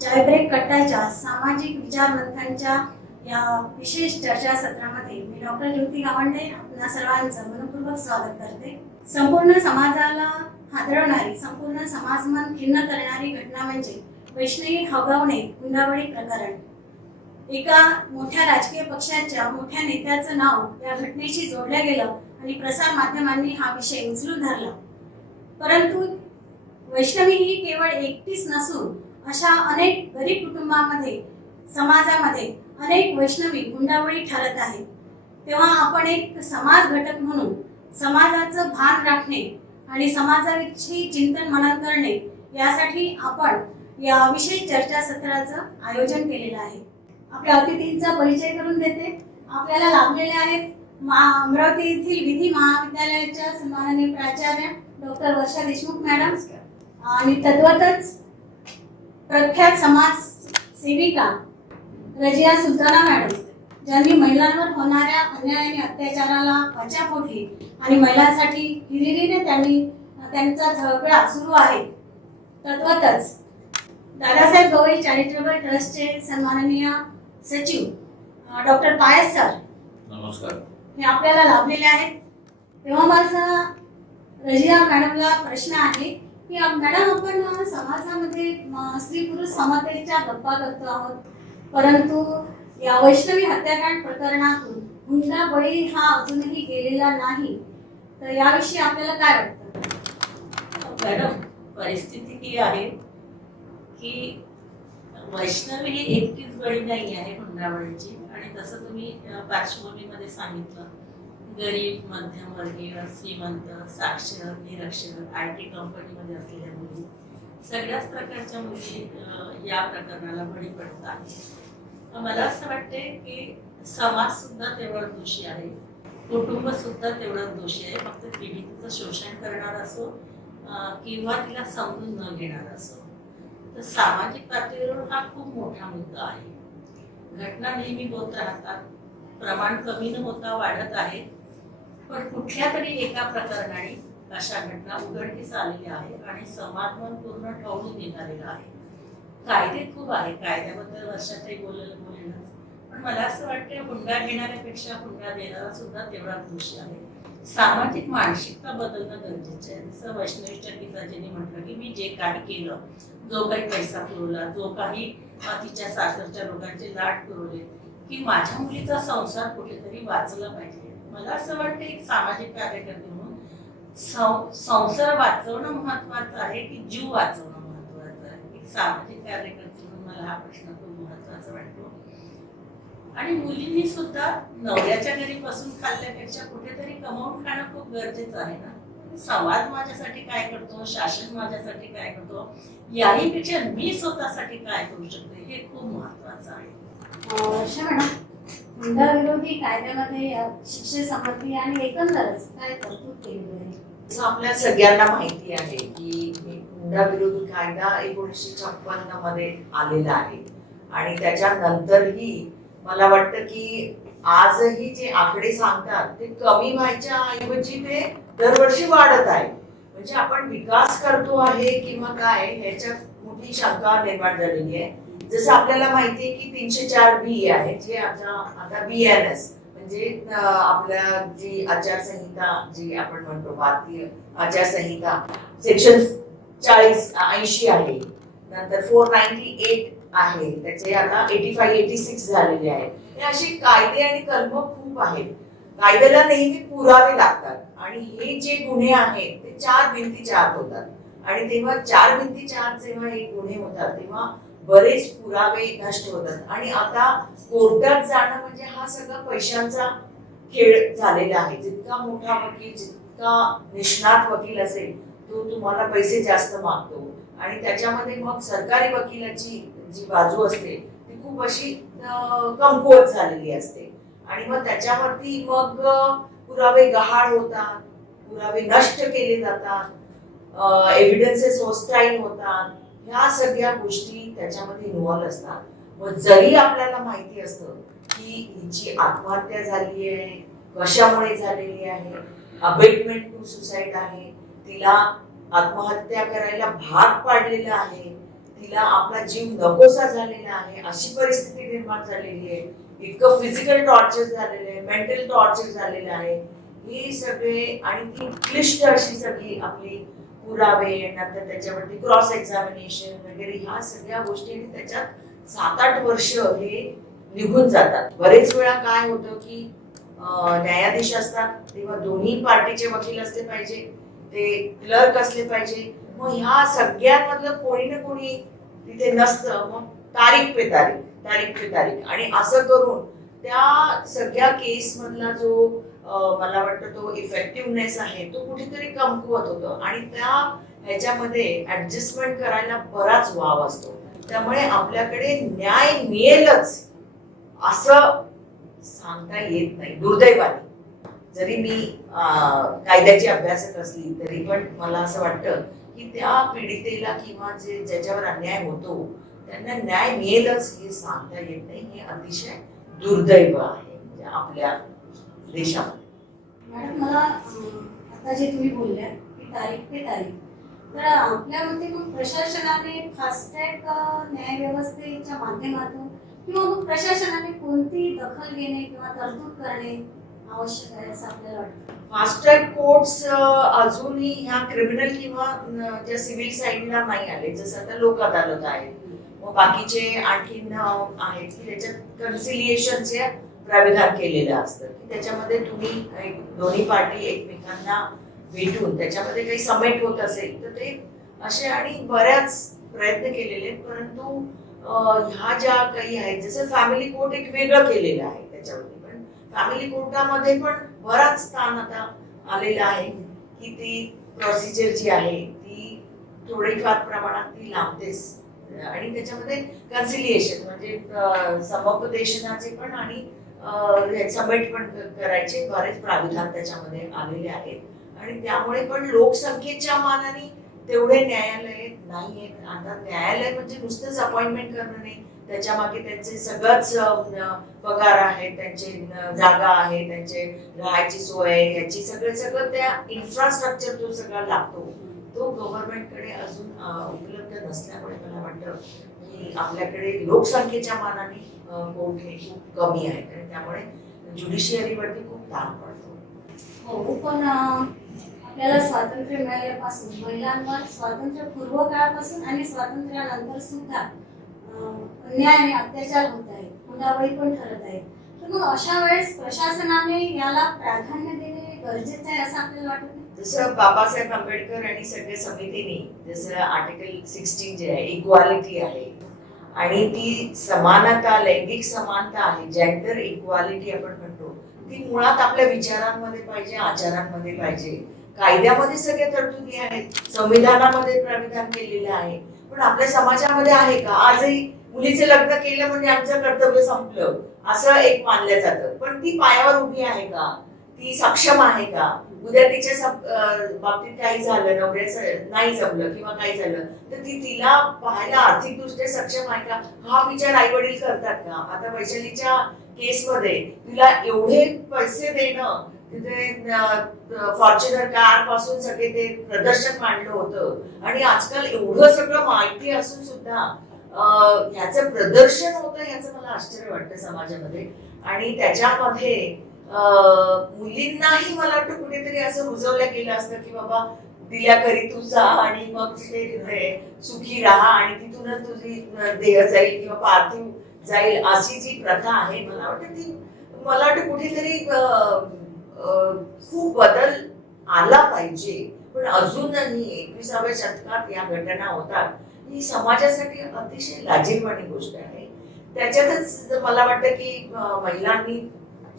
जयब्रेक कट्टाच्या सामाजिक विचारवंतांच्या या विशेष चर्चासत्रामध्ये मी डॉक्टर ज्योती गावंडे आपल्या सर्वांचं मनपूर्वक स्वागत करते. संपूर्ण समाजाला हादरवणारी संपूर्ण समाजमन खिन्न करणारी घटना म्हणजे वैष्णवी हगवणे गुंडावळी प्रकरण. एका मोठ्या राजकीय पक्षाच्या मोठ्या नेत्याचं नाव या घटनेशी जोडलं गेलं आणि प्रसार माध्यमांनी हा विषय उचलून धरला. परंतु वैष्णवी ही केवळ एकटीच नसून अशा अनेक गरीब कुटुंबामध्ये समाजामध्ये अनेक वैष्णवी गुंडावळी ठरत आहेत. तेव्हा आपण एक समाज घटक म्हणून समाजाचं भान राखणे आणि समाजाविषयी चिंतन मनन करणे यासाठी आपण या विशेष चर्चासत्राचं आयोजन केलेलं आहे. आपल्या अतिथींचा परिचय करून देते. आपल्याला लाभलेले आहेत अमरावती येथील विधी महाविद्यालयाच्या सन्माननीय प्राचार्य डॉक्टर वर्षा देशमुख मॅडम. आणि तद्वतच प्रख्यात समाज सेविका रजिया सुलताना मॅडम ज्यांनी महिलांवर होणाऱ्या अन्याय आणि अत्याचाराला बचावली आणि महिलांसाठी हिरिरीने त्यांनी त्यांचा झगडा सुरू आहे. तद्वतच दादासाहेब गवई चॅरिटेबल ट्रस्टचे सन्माननीय सचिव डॉक्टर पायस सर. नमस्कार. हे आपल्याला लाभलेले आहेत. तेव्हा माझा रजिया मॅडमला प्रश्न आहे मॅडम आपण समाजामध्ये स्त्री पुरुष समतेच्या गप्पा करतो आहोत. परंतु या वैष्णवी हत्याकांड प्रकरणातून हुंडा बळी हा अजूनही गेलेला नाही. तर याविषयी आपल्याला काय वाटतं? मॅडम परिस्थिती ही आहे की वैष्णवी ही एकटीच बळी नाही आहे हुंडाबळीची आणि तसं तुम्ही पार्श्वभूमीमध्ये सांगितलं गरीब मध्यमवर्गीय श्रीमंत साक्षर निरक्षर आय टी कंपनीमध्ये असलेल्या मुली सगळ्याच प्रकारच्या मुली या प्रकरणाला बळी पडत आहेत. मला असं वाटते की समाज सुद्धा तेवढा दोषी आहे. कुटुंब सुद्धा तेवढं दोषी आहे. फक्त पीडितेचं शोषण करणार असो किंवा तिला समजून न घेणार असो. तर सामाजिक पातळीवर हा खूप मोठा मुद्दा आहे. घटना नेहमी होत राहतात. प्रमाण कमी न होता वाढत आहे. पण कुठल्या तरी एका प्रकरणाने अशा घटना उघडकीस आलेल्या आहे आणि समाजमन पूर्ण ठवळून निघालेलं आहे. कायदे खूप आहे कायद्याबद्दल वर्षातही बोललं बोलणंच पण मला असं वाटतं हुंडा घेणाऱ्यापेक्षा हुंडा देणारा सुद्धा तेवढा दोषी आहे. सामाजिक मानसिकता बदलणं गरजेचं आहे. जसं वैष्णवी चकिताजींनी म्हटलं की मी जे काय केलं जो काही पैसा पुरवला जो काही तिच्या सासरच्या लोकांचे लाट पुरवले की माझ्या मुलीचा संसार कुठेतरी वाचला पाहिजे. मला असं वाटतं एक सामाजिक कार्यकर्ते म्हणून संसार वाचवणं महत्वाचं आहे की जीव वाचवणं महत्वाचं आहे? एक सामाजिक कार्यकर्ते म्हणून मला हा प्रश्न खूप महत्त्वाचा वाटतो. आणि मुलींनी सुद्धा नवऱ्याच्या घरी बसून खाल्ल्यापेक्षा कुठेतरी कमावून खाणं खूप गरजेचं आहे ना? समाज माझ्यासाठी काय करतो? शासन माझ्यासाठी काय करतो? याही पेक्षा मी स्वतःसाठी काय करू शकते? हे खूप महत्वाचं आहे. अ, हुंडा विरोधी कायद्यामध्ये शिक्षेसंबंधी आणि एकंदरच काय तरतूद केलेली आहे? असं आपल्या सगळ्यांना माहिती आहे की हुंडा विरोधी कायदा एकोणीसशे छप्पन्नमध्ये आलेला आहे. आणि त्याच्यानंतरही मला वाटतं की आजही जे आकडे सांगतात ते कमी व्हायच्या ऐवजी ते दरवर्षी वाढत आहे. म्हणजे आपण विकास करतो आहे किंवा काय ह्याच्यात मोठी शंका निर्माण झालेली आहे. जसं आपल्याला माहिती आहे की तीनशे चार बी आहे जे आता आता बी एन एस म्हणजे आपल्या जी आचारसंहिता जी आपण म्हणतो भारतीय आचारसंहिता सेक्शन चाळीस ऐंशी आहे. नंतर फोर नाईन्टी एट आहे त्याचे आता एटी फाय एटी सिक्स झालेले आहे हे असे कायदे आणि कलम खूप आहेत. कायद्याला नेहमी पुरावे लागतात. आणि हे जे गुन्हे आहेत ते चार भिंतीच्या आत होतात. आणि तेव्हा चार भिंतीच्या आत जेव्हा हे गुन्हे होतात तेव्हा बरेच पुरावे नष्ट होतात. आणि आता कोर्टात जाणं म्हणजे हा सगळा पैशांचा खेळ झालेला आहे. जितका मोठा वकील जितका निष्णात वकील असेल तो तुम्हाला पैसे जास्त मागतो. आणि त्याच्यामध्ये मग सरकारी वकिलाची जी बाजू असते ती खूप अशी कमकुवत झालेली असते. आणि मग त्याच्यावरती मग पुरावे गहाळ होतात पुरावे नष्ट केले जातात एव्हिडन्सेस होस्टाईल होतात. ह्या सगळ्या गोष्टी त्याच्यामध्ये इन्व्हॉल्व असतात. मग जरी आपल्याला माहिती असतं की हिची आत्महत्या झाली आहे कशामुळे झालेली आहे अबेटमेंट टू सुसाईड आहे तिला आत्महत्या करायला भाग पाडलेला आहे तिला आपला जीव नकोसा झालेला आहे अशी परिस्थिती निर्माण झालेली आहे इतकं फिजिकल टॉर्चर झालेलं आहे मेंटल टॉर्चर झालेलं आहे ही सगळे आणि ती क्लिष्ट अशी सगळी आपली पुरावे नंतर त्याच्यावरती क्रॉस एक्झामिनेशन वगैरे ह्या सगळ्या गोष्टी आणि त्याच्यात सात आठ वर्ष हे निघून जातात. बरेच वेळा काय होतं की न्यायाधीश असतात तेव्हा दोन्ही पार्टीचे वकील असले पाहिजे ते क्लर्क असले पाहिजे. मग ह्या सगळ्यांमधलं कोणी ना कोणी तिथे नसतं. मग तारीख पे तारीख तारीख पे तारीख. आणि असं करून त्या सगळ्या केस मधला जो मला वाटतं तो इफेक्टिव्हनेस आहे. तो कुठेतरी कमकुवत होतो. आणि त्या ह्याच्यामध्ये ऍडजस्टमेंट करायला बराच वाव असतो. त्यामुळे आपल्याकडे न्याय मिळेलच असं सांगता येत नाही. दुर्दैवाने. जरी मी कायद्याची अभ्यासक असली तरी पण मला असं वाटतं की त्या पीडितेला किंवा जे ज्याच्यावर अन्याय होतो त्यांना न्याय मिळेलच हे सांगता येत नाही. हे अतिशय दुर्दैव आहे. म्हणजे आपल्या देशामध्ये. मॅडम मला आता जे तुम्ही बोलल्या की तारीख पे तारीख तर आपल्यामध्ये मग प्रशासनाने फास्टॅग न्याय व्यवस्थेच्या माध्यमातून किंवा मग प्रशासनाने कोणती दखल घेणे किंवा तरतूद करणे आवश्यक आहे असं आपल्याला वाटतं? फास्टॅग कोर्ट्स अजूनही ह्या क्रिमिनल किंवा ज्या सिव्हिल साईडला नाही आले जसं आता लोक अदालत आहे मग बाकीचे आणखीन आहेत की त्याच्यात कन्सिलिएशनचे प्राविधान केलेलं असतं. की त्याच्यामध्ये तुम्ही दोन्ही पार्टी एकमेकांना भेटून त्याच्यामध्ये काही समेट होत असेल तर ते असे आणि बऱ्याच प्रयत्न केलेले आहेत. परंतु ह्या ज्या काही आहेत जसं फॅमिली कोर्ट एक वेगळं केलेलं आहे त्याच्यामध्ये पण फॅमिली कोर्टामध्ये पण बराच स्थान आता आलेलं आहे की ती प्रोसिजर जी आहे ती थोडीफार प्रमाणात ती लांबतेच. आणि त्याच्यामध्ये कन्सिलिएशन म्हणजे समुपदेशनाचे पण आणि सबमिट पण करायचे. बरेच प्राविधान त्याच्यामध्ये आलेले आहेत. आणि त्यामुळे पण लोकसंख्येच्या मानाने तेवढे न्यायालय नाही आहेत आता न्यायालय म्हणजे नुसतंच अपॉइंटमेंट करणं नाही. त्याच्यामागे त्यांचे सगळंच पगार आहेत त्यांचे जागा आहे त्यांचे राहायची सोय आहे. सगळं सगळं त्या इन्फ्रास्ट्रक्चर जो सगळा लागतो तो गव्हर्नमेंटकडे अजून उपलब्ध नसल्यामुळे म्हटलं की आपल्याकडे लोकसंख्येच्या मानाने कोर्ट हे खूप कमी आहेत आणि त्यामुळे ज्युडिशियरीवरती खूप ताण पडतो. हो पण आपल्याला स्वातंत्र्य मिळाल्यापासून महिलांवर स्वातंत्र्यपूर्व काळापासून आणि स्वातंत्र्यानंतर सुद्धा अन्याय आणि अत्याचार होत आहे हुंडाबळी पण ठरत आहे तर मग अशा वेळेस प्रशासनाने याला प्राधान्य देणे गरजेचं आहे असं आपल्याला वाटत? जसं बाबासाहेब आंबेडकर आणि सगळ्या समितीने जसं आर्टिकल सिक्स्टीन जे आहे इक्वालिटी आहे आणि ती समानता लैंगिक समानता आहे जेंडर इक्वालिटी आपण म्हणतो ती मुळात आपल्या विचारांमध्ये पाहिजे आचारांमध्ये पाहिजे. कायद्यामध्ये सगळ्या तरतुदी आहेत संविधानामध्ये प्राविधान केलेलं आहे पण आपल्या समाजामध्ये आहे का? आजही मुलीचे लग्न केलं म्हणजे आमचं कर्तव्य संपलं असं एक मानलं जातं. पण ती पायावर उभी आहे का? ती सक्षम आहे का? उद्या तिच्या बाबतीत काही झालं नवऱ्याचं नाही जमलं किंवा काही झालं तर ती तिला पाहायला आर्थिकदृष्ट्या सक्षम आहे का? हा विचार आई वडील करतात ना. आता वैशालीच्या केसमध्ये तिला एवढे पैसे देणं तिथे फॉर्च्युनर कारपासून सगळे ते प्रदर्शन मांडलं होतं. आणि आजकाल एवढं सगळं माहिती असून सुद्धा अं, ह्याचं प्रदर्शन होतं ह्याचं मला आश्चर्य वाटतं समाजामध्ये. आणि त्याच्यामध्ये मुलींनाही मला वाटतं कुठेतरी असं रुजवलं गेलं असतं की बाबा दिल्या घरी तू जा आणि मग तिथे सुखी राहा आणि तिथूनच तुझी देह जाईल किंवा पार्थिव जाईल अशी जी प्रथा आहे मला वाटतं ती मला वाटतं कुठेतरी खूप बदल आला पाहिजे. पण अजूनही एकविसाव्या शतकात या घटना होतात. ही समाजासाठी अतिशय लाजीरवाणी गोष्ट आहे. त्याच्यातच मला वाटतं की महिलांनी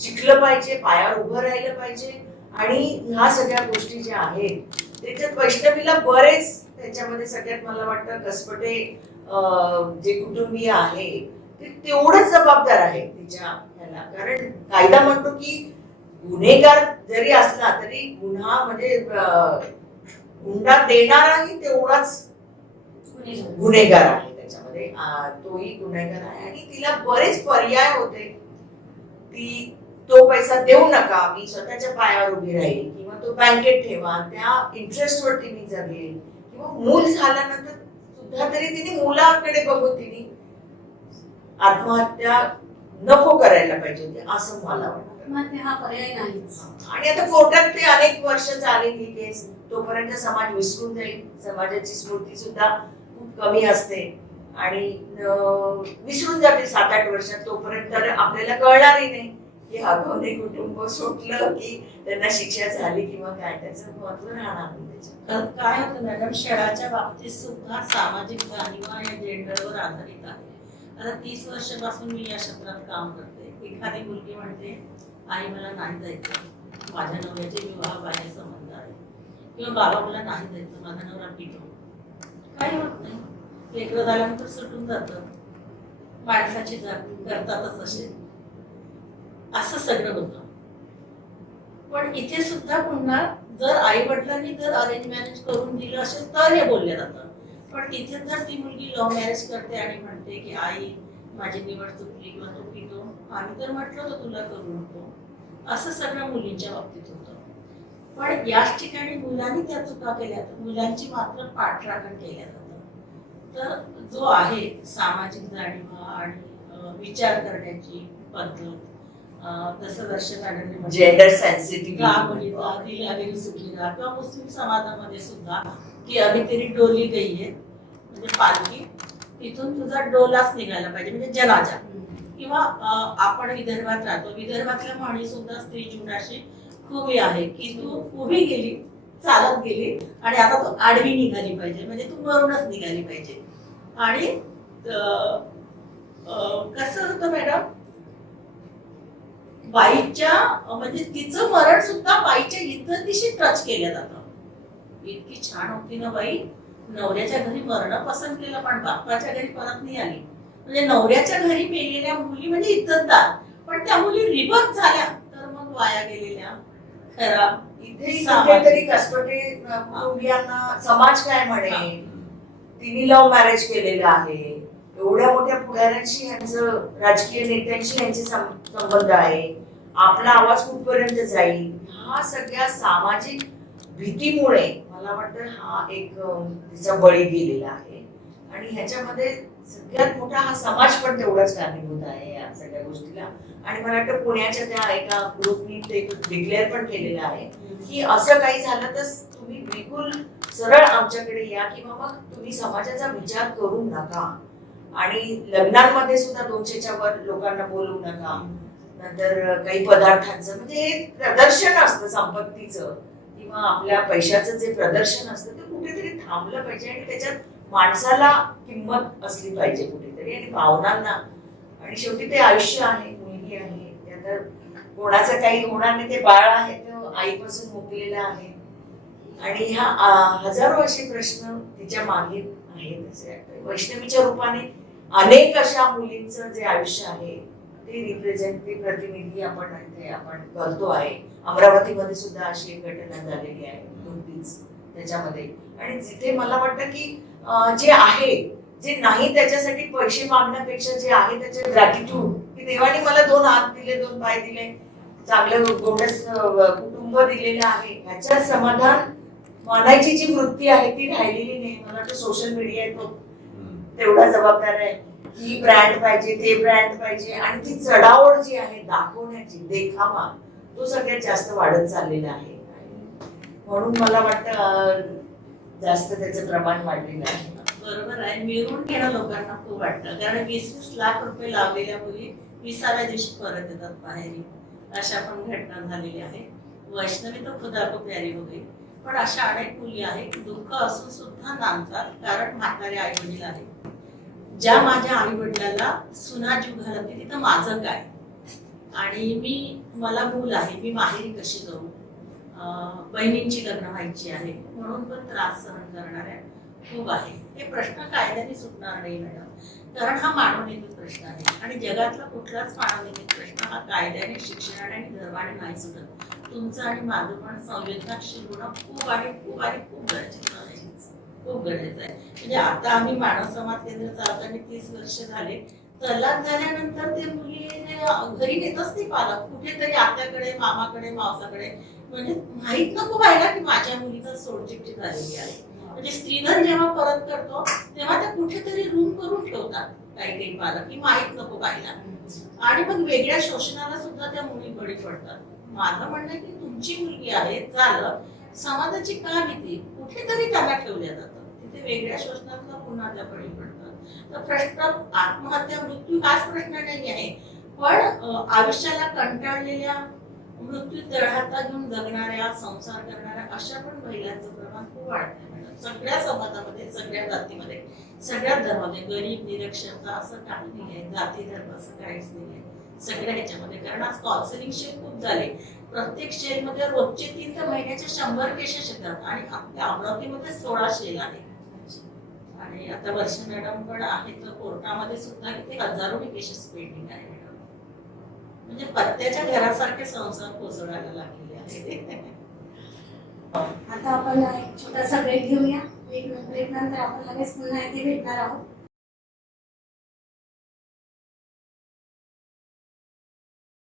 शिकलं पाहिजे पायावर उभं राहिलं पाहिजे. आणि ह्या सगळ्या गोष्टी ज्या आहेत त्याच्यात वैष्णवीला बरेच त्याच्यामध्ये सगळ्यात मला वाटतं कसपटे जे कुटुंबीय आहे ते तेवढंच जबाबदार आहे तिच्या ह्याला. कारण कायदा म्हणतो की गुन्हेगार जरी असला तरी गुन्हा म्हणजे गुंडा हुंडा देणाराही तेवढाच गुन्हेगार आहे त्याच्यामध्ये. तोही गुन्हेगार आहे. आणि तिला बरेच पर्याय होते. ती तो पैसा देऊ नका मी स्वतःच्या पायावर उभी राहील. किंवा तो बँकेत ठेवा त्या इंटरेस्ट वरती मी जगेल. किंवा मूल झाल्यानंतर सुद्धा तरी तिने मुलाकडे बघून तिने आत्महत्या नको करायला पाहिजे होती असं मला वाटतं. हा पर्याय नाहीच. आणि आता कोर्टात ते अनेक वर्ष चालेल ही केस. तोपर्यंत समाज विसरून जाईल. समाजाची स्मृती सुद्धा खूप कमी असते. आणि विसरून जातील सात आठ वर्षात. तोपर्यंत तर आपल्याला कळणारही नाही. की हगवणे कुटुंब सुटलं की त्यांना शिक्षा झाली किंवा काय त्याचं महत्त्व राहणार नाही त्याच्यात. काय होतं मॅडम शहराच्या बाबतीत सुद्धा सामाजिक जाणीवा या जेंडरवर आधारित आहे. आता तीस वर्षापासून मी या क्षेत्रात काम करते. एखादी मुलगी म्हणते आई मला नाही जायचं. माझ्या नवऱ्याचे विवाह बाह्य संबंध आहे. किंवा बाबा मला नाही जायचं. माझा नवरा पितो काही होत नाही. लेकरं झाल्यानंतर सुटून जातं. माणसाची जात करतातच असे. असं सगळं होतं. पण इथे सुद्धा पुन्हा जर आई वडिलांनी जर अरेंज मॅरेज करून दिलं असेल तर हे बोललं जातं. पण तिथे जर ती मुलगी लव्ह मॅरेज करते आणि म्हणते की आई माझी निवड चुकली किंवा तो पितो आम्ही तर म्हटलं होतं तुला करू नको. असं सगळं मुलींच्या बाबतीत होतं. पण याच ठिकाणी मुलांनी त्या चुका केल्या तर मुलांची मात्र पाठराखण केल्या जातं. तर जो आहे सामाजिक जाणीवा आणि विचार करण्याची पद्धत जसं दर्शन म्हटलं, जेंडर सेन्सिटिव्हिटी गाभणीचा दिलागिरी सुखीला किंवा मुस्लिम समाजामध्ये सुद्धा की अभी तेरी डोली गई आहे म्हणजे पालखी. तिथून तुझा डोलाच निघायला पाहिजे म्हणजे जनाजा. किंवा आपण विदर्भात राहतो. विदर्भातल्या म्हणी सुद्धा स्त्री जीवनाशी खूप आहे की तू उभी गेली चालत गेली आणि आता तू आडवी निघाली पाहिजे म्हणजे तू मरूनच निघाली पाहिजे. आणि कसं होतं मॅडम? बाईच्या म्हणजे तिचं मरण सुद्धा बाईच्या इज्जतीशी टच केलं जातं. इतकी छान होती ना बाई. नवऱ्याच्या घरी मरण पसंत केलं पण बाप्पाच्या घरी परत नाही आली. म्हणजे नवऱ्याच्या घरी मेलेल्या मुली म्हणजे इज्जतदार. पण त्या मुली रिबर्थ झाल्या तर मग वाया गेलेल्या. खरा. इथे कसपटे कुटुंबियांना समाज काय म्हणे? तिने लव्ह मॅरेज केलेलं आहे. एवढ्या मोठ्या पुढाऱ्यांशी यांचं राजकीय नेत्यांशी यांचे संबंध आहे. आपला आवाज कुठपर्यंत जाईल? हा सगळ्या सामाजिक भीतीमुळे मला वाटतं हा एक तिचा बळी गेलेला आहे. आणि ह्याच्यामध्ये सगळ्यात मोठा हा समाज पण तेवढाच कारणीभूत आहे या सगळ्या गोष्टीला. आणि मला वाटतं पुण्याच्या त्या एका ग्रुपनी ते डिक्लेअर पण केलेलं आहे की असं काही झालं तर तुम्ही बिलकुल सरळ आमच्याकडे या किंवा मग तुम्ही समाजाचा विचार करू नका. आणि लग्नांमध्ये सुद्धा दोनशेच्या वर लोकांना बोलवू नका. नंतर काही पदार्थांचं म्हणजे हे प्रदर्शन असतं संपत्तीचं किंवा आपल्या पैशाचं जे प्रदर्शन असतं ते कुठेतरी थांबलं पाहिजे आणि त्याच्यात माणसाला किंमत असली पाहिजे कुठेतरी आणि भावनांना. आणि शेवटी ते आयुष्य आहे मुलगी आहे. ते कोणाचं काही होणार नाही ते बाळ आहे ते आईपासून मुकलेलं आहे. आणि ह्या हजारो असे प्रश्न तिच्यामागे आहेत असे वैष्णवीच्या रूपाने अनेक अशा मुलींचं जे आयुष्य आहे ते रिप्रेझेंट ते प्रतिनिधी आपण इथे आपण करतो आहे. अमरावतीमध्ये सुद्धा अशी एक घटना झालेली आहे नुकतीच त्याच्यामध्ये. आणि जिथे मला वाटतं की जे आहे जे नाही त्याच्यासाठी पैसे मागण्यापेक्षा जे आहे त्याचे ग्रॅटिट्यूड की देवाने मला दोन हात दिले दोन पाय दिले चांगलं गोंडस कुटुंब दिलेलं आहे ह्याच्यात समाधान मानायची जी वृत्ती आहे ती राहिलेली नाही. मला वाटतं सोशल मीडिया तो तेवढा जबाबदार आहे. ही ब्रँड पाहिजे ते ब्रँड पाहिजे आणि ती चढावड जी आहे दाखवण्याची देखावा तो सगळ्यात जास्त वाढत चाललेला आहे. म्हणून मला वाटतं जास्त त्याचं प्रमाण वाढलेलं आहे. बरोबर आहे. मिळवून घेणं लोकांना खूप वाटतं. कारण वीस वीस लाख रुपये लावलेल्या मुली विसाव्या दिवशी परत येतात बाहेर. अशा पण घटना झालेल्या आहेत. वैष्णवी तर खुदा खूप प्यारी हो पण अशा अनेक मुली आहेत दुःख असून सुद्धा नांदतात. कारण म्हातारे आई वडील आहेत. ज्या माझ्या आई वडिलाला सुना जीव घालत तिथं माझं काय? आणि मी मला मूल आहे मी माहेरी कशी जाऊ? बहिणींची लग्न व्हायची आहे म्हणून पण त्रास सहन करणाऱ्या खूप आहे हे प्रश्न कायद्याने सुटणार नाही मॅडम. कारण हा मानवनिर्मित प्रश्न आहे. आणि जगातला कुठलाच मानवनिर्मित प्रश्न हा कायद्याने शिक्षणाने आणि धर्माने नाही सुटत. तुमचं आणि माझं पण संवेदनाशील होणं खूप आणि खूप आणि खूप गरजेचं खूप गरजेचं आहे. म्हणजे आता आम्ही मानव समाज केंद्र चालताना तीस वर्ष झाले. तलाक झाल्यानंतर ते मुली घरी नेतच नाही पालक. कुठेतरी आत्याकडे मामाकडे मावसाकडे. म्हणजे माहीत नको व्हायला की माझ्या मुलीचा सोडचिठ्ठी झालेली आहे. म्हणजे स्त्रीधन जेव्हा परत करतो तेव्हा त्या कुठेतरी रूम करून ठेवतात काही काही पालक. की माहीत नको व्हायला. आणि मग वेगळ्या शोषणाला सुद्धा त्या मुली बळी पडतात. माझं म्हणणं की तुमची मुलगी आहे झालं. समाजाची का भीती? कुठेतरी त्याला ठेवल्या जातात. तिथे वेगळ्या श्वसनातला पुन्हा त्या बळी पडतात. तर प्रश्न आत्महत्या मृत्यू हाच प्रश्न नाही आहे. पण आयुष्याला कंटाळलेल्या मृत्यू तळहाता घेऊन जगणाऱ्या संसार करणाऱ्या अशा पण महिलांचं प्रमाण खूप वाढतंय सगळ्या समाजामध्ये सगळ्या जातीमध्ये सगळ्या धर्मामध्ये गरीब निरक्षरता असं काही नाही आहे. जाती धर्म असं काहीच नाही आहे. सगळ्या ह्याच्यामध्ये. कारण आज कॉन्सिलिंग शेल खूप झाले. प्रत्येक शेल मध्ये रोजचे तीन तर महिन्याचे शंभर केसेस येतात आणि आपल्या अमरावतीमध्ये सोळा शेल आहे आणि आता वर्ष मॅडम पण आहेत. कोर्टामध्ये सुद्धा किती हजारो केसेस पेंडिंग आहे मॅडम. म्हणजे पत्त्याच्या घरासारखे संसार कोसळायला लागलेले आहेत. आता आपण एक छोटासा ब्रेक घेऊया. ब्रेक ब्रेक नंतर आपण लगेच पुन्हा इथे भेटणार आहोत.